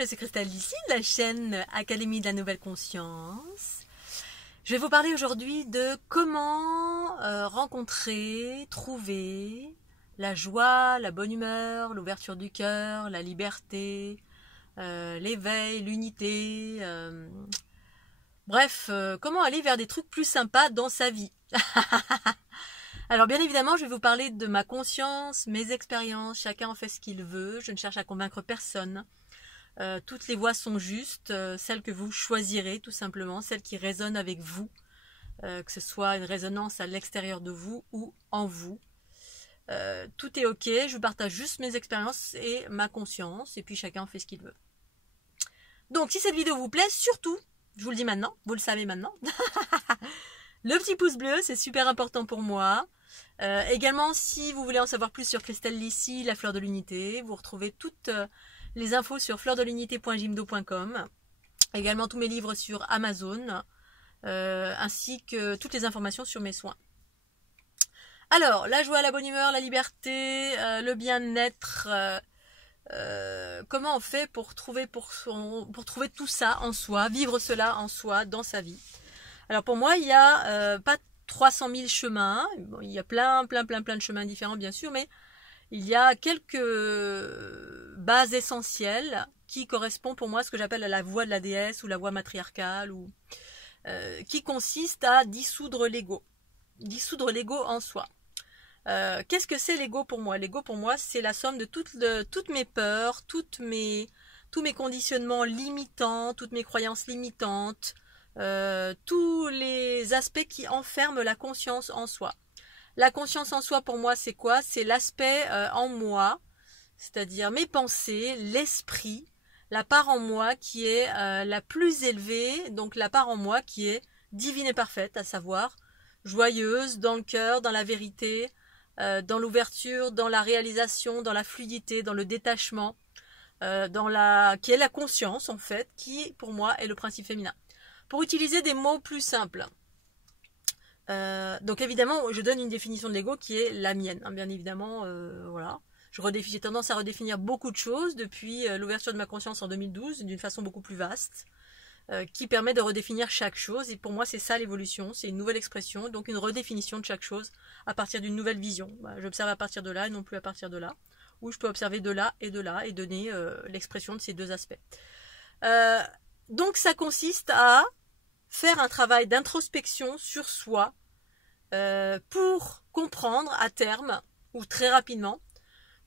je suis Christelle d'ici, de la chaîne Académie de la Nouvelle Conscience. Je vais vous parler aujourd'hui de comment rencontrer, trouver la joie, la bonne humeur, l'ouverture du cœur, la liberté, l'éveil, l'unité. Bref, comment aller vers des trucs plus sympas dans sa vie. Alors bien évidemment, je vais vous parler de ma conscience, mes expériences, chacun en fait ce qu'il veut, je ne cherche à convaincre personne. Toutes les voies sont justes, celles que vous choisirez tout simplement, celles qui résonnent avec vous, que ce soit une résonance à l'extérieur de vous ou en vous. Tout est ok, je vous partage juste mes expériences et ma conscience, et puis chacun en fait ce qu'il veut. Donc si cette vidéo vous plaît, surtout, je vous le dis maintenant, vous le savez maintenant, le petit pouce bleu, c'est super important pour moi. Également, si vous voulez en savoir plus sur Christelle Lissy, la fleur de l'unité, vous retrouvez toutes les infos sur fleurdelunité.jimdo.com. Également tous mes livres sur Amazon, ainsi que toutes les informations sur mes soins. Alors, la joie, la bonne humeur, la liberté, le bien-être, comment on fait pour trouver tout ça en soi, vivre cela en soi, dans sa vie. Alors pour moi, il y a pas 300 000 chemins, bon, il y a plein de chemins différents bien sûr, mais il y a quelques bases essentielles qui correspondent pour moi à ce que j'appelle la voie de la déesse ou la voie matriarcale, ou qui consiste à dissoudre l'ego en soi. Qu'est-ce que c'est l'ego pour moi? L'ego pour moi, c'est la somme de toutes mes peurs, tous mes conditionnements limitants, toutes mes croyances limitantes, tous les aspects qui enferment la conscience en soi. La conscience en soi, pour moi, c'est quoi? C'est l'aspect en moi, c'est-à-dire mes pensées, l'esprit, la part en moi qui est la plus élevée, donc la part en moi qui est divine et parfaite, à savoir joyeuse, dans le cœur, dans la vérité, dans l'ouverture, dans la réalisation, dans la fluidité, dans le détachement, qui est la conscience, en fait, qui, pour moi, est le principe féminin. Pour utiliser des mots plus simples, donc évidemment, je donne une définition de l'ego qui est la mienne, hein, bien évidemment, voilà. J'ai tendance à redéfinir beaucoup de choses depuis l'ouverture de ma conscience en 2012, d'une façon beaucoup plus vaste, qui permet de redéfinir chaque chose, et pour moi c'est ça l'évolution, c'est une nouvelle expression, donc une redéfinition de chaque chose à partir d'une nouvelle vision. Bah, j'observe à partir de là et non plus à partir de là, ou je peux observer de là et donner l'expression de ces deux aspects. Donc ça consiste à faire un travail d'introspection sur soi pour comprendre à terme ou très rapidement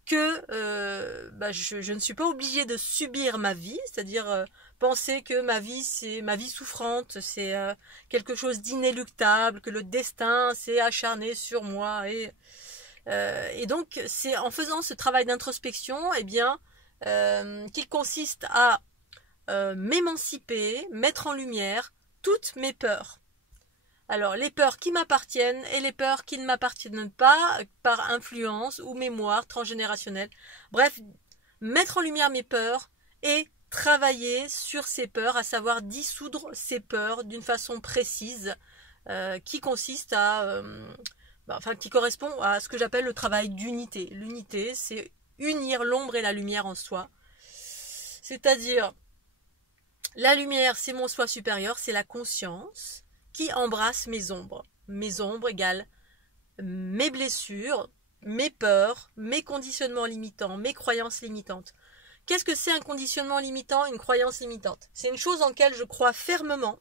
que je ne suis pas obligée de subir ma vie, c'est-à-dire penser que ma vie c'est ma vie souffrante, c'est quelque chose d'inéluctable, que le destin s'est acharné sur moi, et donc c'est en faisant ce travail d'introspection qu'il consiste à m'émanciper, mettre en lumière toutes mes peurs. Alors, les peurs qui m'appartiennent et les peurs qui ne m'appartiennent pas par influence ou mémoire transgénérationnelle. Bref, mettre en lumière mes peurs et travailler sur ces peurs, à savoir dissoudre ces peurs d'une façon précise qui consiste qui correspond à ce que j'appelle le travail d'unité. L'unité, c'est unir l'ombre et la lumière en soi. C'est-à-dire, la lumière, c'est mon soi supérieur, c'est la conscience qui embrasse mes ombres. Mes ombres égale mes blessures, mes peurs, mes conditionnements limitants, mes croyances limitantes. Qu'est-ce que c'est un conditionnement limitant, une croyance limitante? C'est une chose en laquelle je crois fermement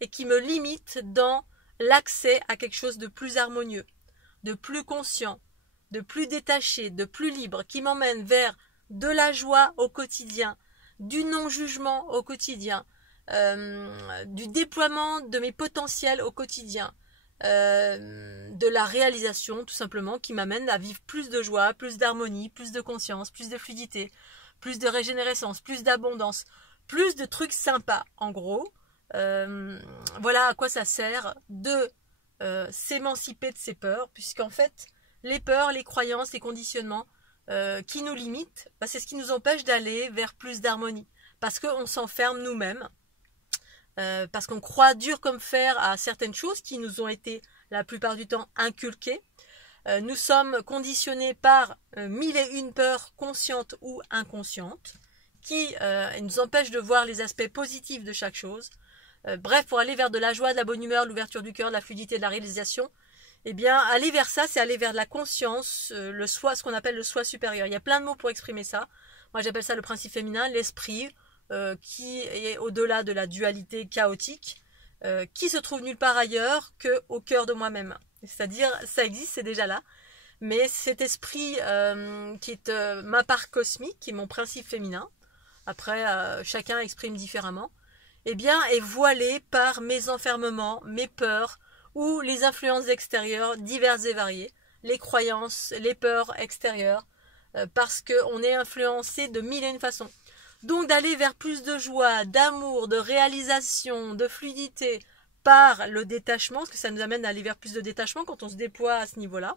et qui me limite dans l'accès à quelque chose de plus harmonieux, de plus conscient, de plus détaché, de plus libre, qui m'emmène vers de la joie au quotidien, du non-jugement au quotidien, du déploiement de mes potentiels au quotidien, de la réalisation tout simplement, qui m'amène à vivre plus de joie, plus d'harmonie, plus de conscience, plus de fluidité, plus de régénérescence, plus d'abondance, plus de trucs sympas en gros. Voilà à quoi ça sert de s'émanciper de ses peurs, puisqu'en fait les peurs, les croyances, les conditionnements qui nous limitent, c'est ce qui nous empêche d'aller vers plus d'harmonie, parce qu'on s'enferme nous-mêmes, parce qu'on croit dur comme fer à certaines choses qui nous ont été la plupart du temps inculquées. Nous sommes conditionnés par mille et une peurs conscientes ou inconscientes qui nous empêche de voir les aspects positifs de chaque chose. Bref, pour aller vers de la joie, de la bonne humeur, de l'ouverture du cœur, de la fluidité, de la réalisation, eh bien, aller vers ça, c'est aller vers de la conscience, le soi, ce qu'on appelle le soi supérieur. Il y a plein de mots pour exprimer ça. Moi, j'appelle ça le principe féminin, l'esprit, qui est au-delà de la dualité chaotique, qui se trouve nulle part ailleurs qu'au cœur de moi-même. C'est-à-dire, ça existe, c'est déjà là. Mais cet esprit qui est ma part cosmique, qui est mon principe féminin, après, chacun exprime différemment, eh bien, est voilé par mes enfermements, mes peurs, ou les influences extérieures diverses et variées, les croyances, les peurs extérieures, parce qu'on est influencé de mille et une façons. Donc d'aller vers plus de joie, d'amour, de réalisation, de fluidité par le détachement, parce que ça nous amène à aller vers plus de détachement quand on se déploie à ce niveau-là,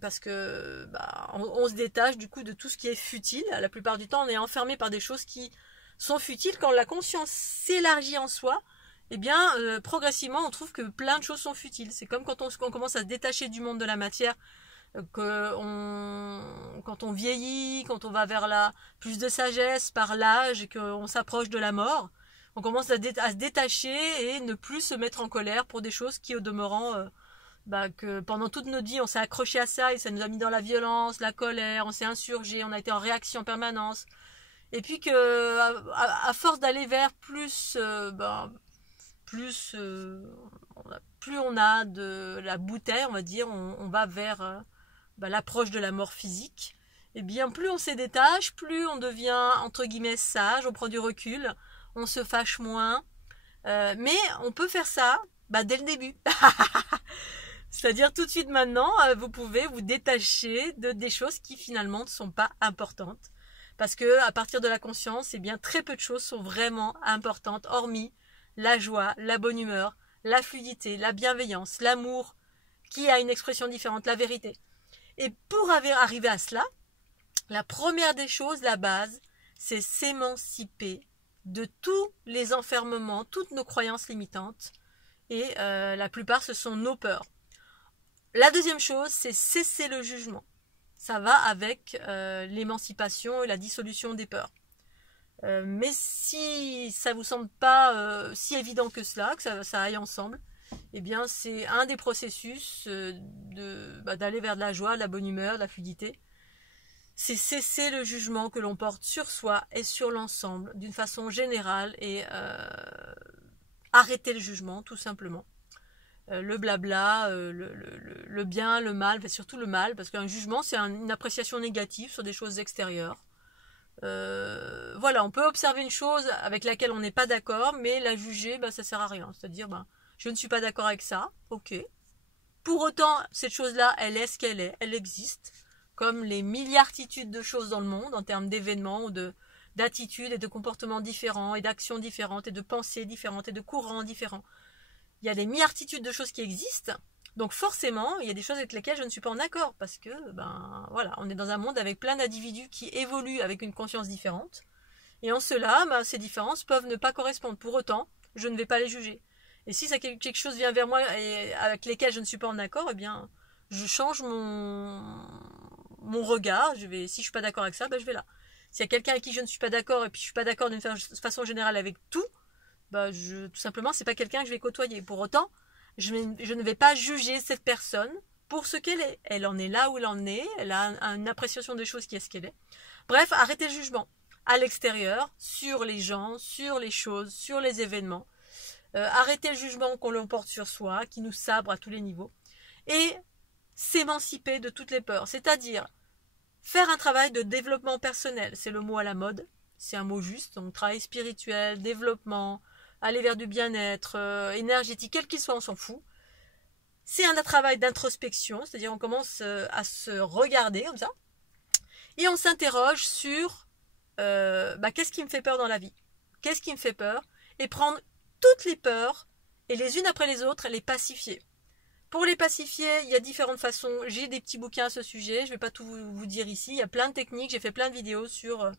parce que on se détache du coup de tout ce qui est futile. La plupart du temps, on est enfermé par des choses qui sont futiles. Quand la conscience s'élargit en soi, eh bien, progressivement, on trouve que plein de choses sont futiles. C'est comme quand on commence à se détacher du monde de la matière, quand on vieillit, quand on va vers plus de sagesse par l'âge et qu'on s'approche de la mort, on commence à se détacher et ne plus se mettre en colère pour des choses qui, au demeurant, que pendant toute notre vie, on s'est accroché à ça et ça nous a mis dans la violence, la colère, on s'est insurgé, on a été en réaction en permanence. Et puis que, à force d'aller vers plus on a de la bouteille, on va dire, on va vers l'approche de la mort physique, et bien plus on se détache, plus on devient entre guillemets sage, on prend du recul, on se fâche moins, mais on peut faire ça dès le début. C'est-à-dire tout de suite maintenant, vous pouvez vous détacher de des choses qui finalement ne sont pas importantes, parce que à partir de la conscience, eh bien très peu de choses sont vraiment importantes, hormis la joie, la bonne humeur, la fluidité, la bienveillance, l'amour, qui a une expression différente, la vérité. Et pour arriver à cela, la première des choses, la base, c'est s'émanciper de tous les enfermements, toutes nos croyances limitantes. Et la plupart, ce sont nos peurs. La deuxième chose, c'est cesser le jugement. Ça va avec l'émancipation et la dissolution des peurs. Mais si ça vous semble pas si évident que cela, que ça aille ensemble, eh bien c'est un des processus d'aller vers de la joie, de la bonne humeur, de la fluidité. C'est cesser le jugement que l'on porte sur soi et sur l'ensemble d'une façon générale et arrêter le jugement tout simplement. Le blabla, le bien, le mal, enfin, surtout le mal, parce qu'un jugement c'est une appréciation négative sur des choses extérieures. Voilà, on peut observer une chose avec laquelle on n'est pas d'accord, mais la juger, ça sert à rien. C'est-à-dire, je ne suis pas d'accord avec ça, ok. Pour autant, cette chose-là, elle est ce qu'elle est, elle existe, comme les milliarditudes de choses dans le monde, en termes d'événements ou d'attitudes et de comportements différents, et d'actions différentes, et de pensées différentes, et de courants différents. Il y a des milliarditudes de choses qui existent, donc forcément, il y a des choses avec lesquelles je ne suis pas en accord, parce que, voilà, on est dans un monde avec plein d'individus qui évoluent avec une conscience différente, et en cela, ces différences peuvent ne pas correspondre. Pour autant, je ne vais pas les juger. Et si quelque chose vient vers moi et avec lesquels je ne suis pas en accord, eh bien, je change mon regard. Si je suis pas d'accord avec ça, je vais là. S'il y a quelqu'un avec qui je ne suis pas d'accord et puis je suis pas d'accord d'une façon générale avec tout, tout simplement, c'est pas quelqu'un que je vais côtoyer. Pour autant, je ne vais pas juger cette personne pour ce qu'elle est. Elle en est là où elle en est. Elle a une appréciation des choses qui est ce qu'elle est. Bref, arrêtez le jugement à l'extérieur, sur les gens, sur les choses, sur les événements. Arrêter le jugement qu'on l'emporte sur soi, qui nous sabre à tous les niveaux, et s'émanciper de toutes les peurs, c'est-à-dire faire un travail de développement personnel, c'est le mot à la mode, c'est un mot juste, donc travail spirituel, développement, aller vers du bien-être, énergétique, quel qu'il soit, on s'en fout. C'est un travail d'introspection, c'est-à-dire on commence à se regarder comme ça, et on s'interroge sur qu'est-ce qui me fait peur dans la vie, qu'est-ce qui me fait peur, et prendre toutes les peurs et les unes après les autres les pacifier. Pour les pacifier, il y a différentes façons. J'ai des petits bouquins à ce sujet, je ne vais pas tout vous dire ici. Il y a plein de techniques, j'ai fait plein de vidéos sur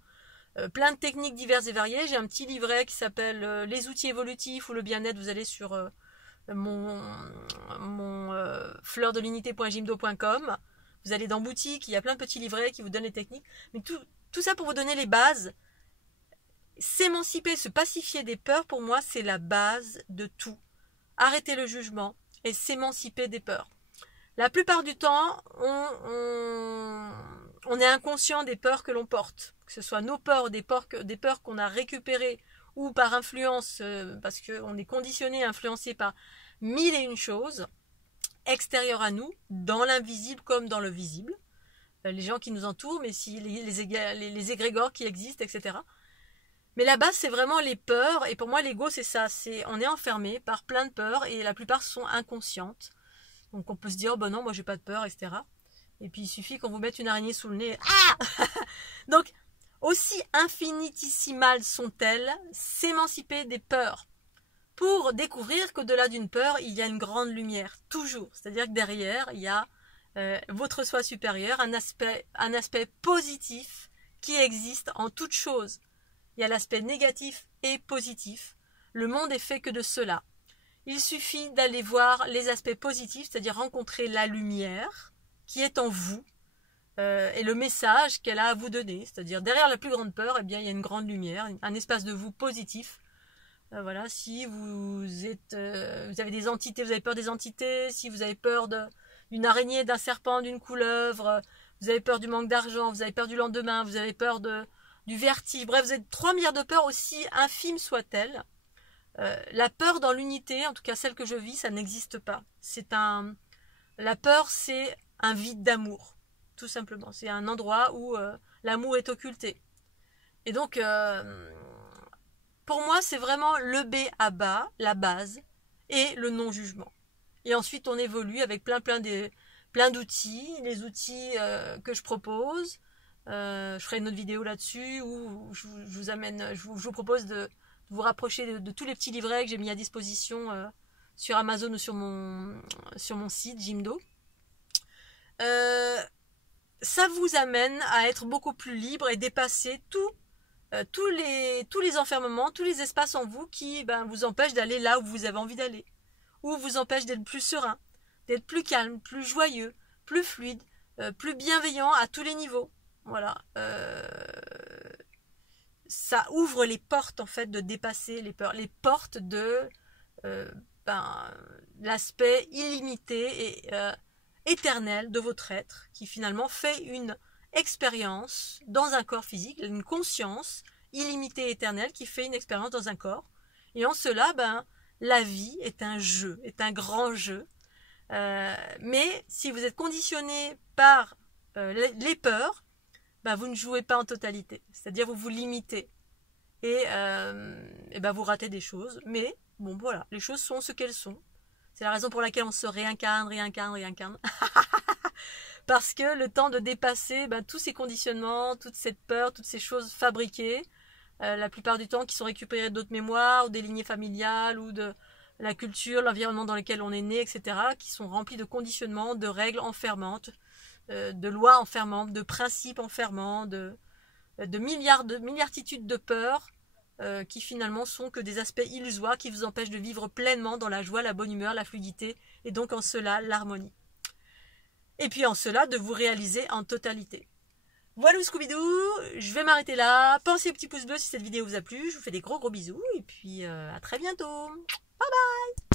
plein de techniques diverses et variées. J'ai un petit livret qui s'appelle Les outils évolutifs ou le bien-être. Vous allez sur mon fleurdelinité.jimdo.com. Vous allez dans boutique, il y a plein de petits livrets qui vous donnent les techniques. Mais tout tout ça pour vous donner les bases. S'émanciper, se pacifier des peurs, pour moi, c'est la base de tout. Arrêter le jugement et s'émanciper des peurs. La plupart du temps, on est inconscient des peurs que l'on porte. Que ce soit nos peurs, des peurs qu'on a récupérées ou par influence, parce qu'on est conditionné, influencé par mille et une choses extérieures à nous, dans l'invisible comme dans le visible. Les gens qui nous entourent, mais si les égrégores qui existent, etc. Mais la base, c'est vraiment les peurs. Et pour moi, l'ego, c'est ça. On est enfermé par plein de peurs et la plupart sont inconscientes. Donc on peut se dire, oh ben non, moi j'ai pas de peur, etc. Et puis il suffit qu'on vous mette une araignée sous le nez. Ah donc, aussi infinitissimales sont-elles, s'émanciper des peurs. Pour découvrir qu'au-delà d'une peur, il y a une grande lumière. Toujours. C'est-à-dire que derrière, il y a votre soi supérieur, un aspect positif qui existe en toute chose. Il y a l'aspect négatif et positif. Le monde est fait que de cela. Il suffit d'aller voir les aspects positifs, c'est-à-dire rencontrer la lumière qui est en vous et le message qu'elle a à vous donner. C'est-à-dire derrière la plus grande peur, eh bien, il y a une grande lumière, un espace de vous positif. Voilà, si vous avez des entités, vous avez peur des entités, si vous avez peur d'une araignée, d'un serpent, d'une couleuvre, vous avez peur du manque d'argent, vous avez peur du lendemain, vous avez peur du vertige, bref, vous avez 3 milliards de peurs, aussi infimes soient-elles. La peur dans l'unité, en tout cas celle que je vis, ça n'existe pas. La peur, c'est un vide d'amour, tout simplement. C'est un endroit où l'amour est occulté. Et donc, pour moi, c'est vraiment le B à bas, la base, et le non-jugement. Et ensuite, on évolue avec plein d'outils, les outils que je propose. Je ferai une autre vidéo là-dessus où je vous propose de vous rapprocher de tous les petits livrets que j'ai mis à disposition sur Amazon ou sur mon site Jimdo. Ça vous amène à être beaucoup plus libre et dépasser tous les enfermements, tous les espaces en vous qui vous empêchent d'aller là où vous avez envie d'aller, ou vous empêchent d'être plus serein, d'être plus calme, plus joyeux, plus fluide, plus bienveillant à tous les niveaux. Voilà. Ça ouvre les portes en fait de dépasser les peurs, les portes de l'aspect illimité et éternel de votre être qui finalement fait une expérience dans un corps physique, une conscience illimitée et éternelle qui fait une expérience dans un corps. Et en cela, la vie est un jeu, est un grand jeu. Mais si vous êtes conditionné par les peurs, vous ne jouez pas en totalité. C'est-à-dire vous vous limitez. Et vous ratez des choses. Mais bon, voilà, les choses sont ce qu'elles sont. C'est la raison pour laquelle on se réincarne. Parce que le temps de dépasser tous ces conditionnements, toute cette peur, toutes ces choses fabriquées, la plupart du temps qui sont récupérées d'autres mémoires, ou des lignées familiales, ou de la culture, l'environnement dans lequel on est né, etc., qui sont remplis de conditionnements, de règles enfermantes, de lois enfermantes, de principes enfermants, de milliartitudes de peurs qui finalement sont que des aspects illusoires qui vous empêchent de vivre pleinement dans la joie, la bonne humeur, la fluidité et donc en cela l'harmonie. Et puis en cela de vous réaliser en totalité. Voilà Scooby-Doo, je vais m'arrêter là. Pensez au petit pouce bleu si cette vidéo vous a plu. Je vous fais des gros bisous et puis à très bientôt. Bye bye.